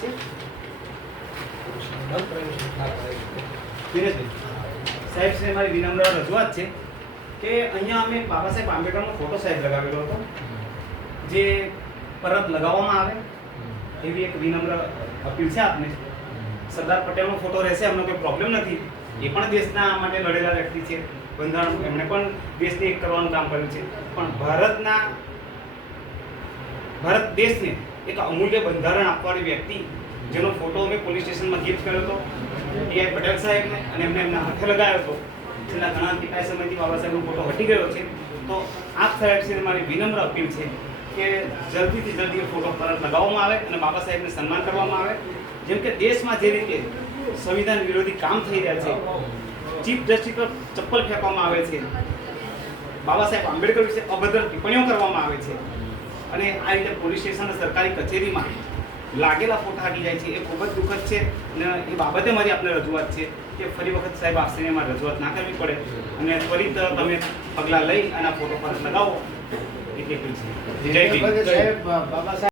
છે? દિનેશભાઈ સાહેબ છે, મારી વિનમ્ર રજૂઆત છે કે અહીંયા અમે બાબા સાહેબ આંબેડકરનો ફોટો સાહેબ લગાવેલો હતો, જે પરત લગાવવામાં આવે એવી એક વિનમ્ર અપીલ છે આપને. સરદાર પટેલનો ફોટો રહેશે, અમને કોઈ પ્રોબ્લેમ નથી. એ પણ દેશના માટે લડેલા વ્યક્તિ છે, બંધારણ એમણે પણ દેશને એક કરવાનું કામ કર્યું છે. પણ ભારત દેશને એક અમૂલ્ય બંધારણ આપવાની વ્યક્તિ, જેનો ફોટો અમે પોલીસ સ્ટેશનમાં ગિફ્ટ કર્યો હતો ટીઆઈ પટેલ સાહેબને, અને એમને એમના હાથે લગાવ્યો હતો. છેલ્લા ઘણા કેટલાય સમયથી બાબા સાહેબનો ફોટો હટી ગયો છે. તો આપ સાહેબશ્રીને મારી વિનમ્ર અપીલ છે કે જલ્દીથી જલ્દી એ ફોટો પરત લગાવવામાં આવે અને બાબા સાહેબને સન્માન કરવામાં આવે. જેમ કે દેશમાં જે રીતે સંવિધાન વિરોધી કામ થઈ રહ્યા છે, ચીફ જસ્ટિસ પર ચપ્પલ ફેંકવામાં આવે છે, બાબા સાહેબ આંબેડકર વિશે અભદ્ર ટિપ્પણીઓ કરવામાં આવે છે, અને આ રીતે પોલીસ સ્ટેશન સરકારી કચેરીમાં લાગેલા ફોટા હટી જાય છે, એ ખૂબ જ દુઃખદ છે. અને એ બાબતે મારી આપને રજૂઆત છે કે ફરી વખત સાહેબ આપશ્રીને મારી રજૂઆત ના કરવી પડે અને ત્વરિત તમે પગલાં લઈ અને આ ફોટો પરત લગાવો એટલી અપીલ છે. જય ભીમ.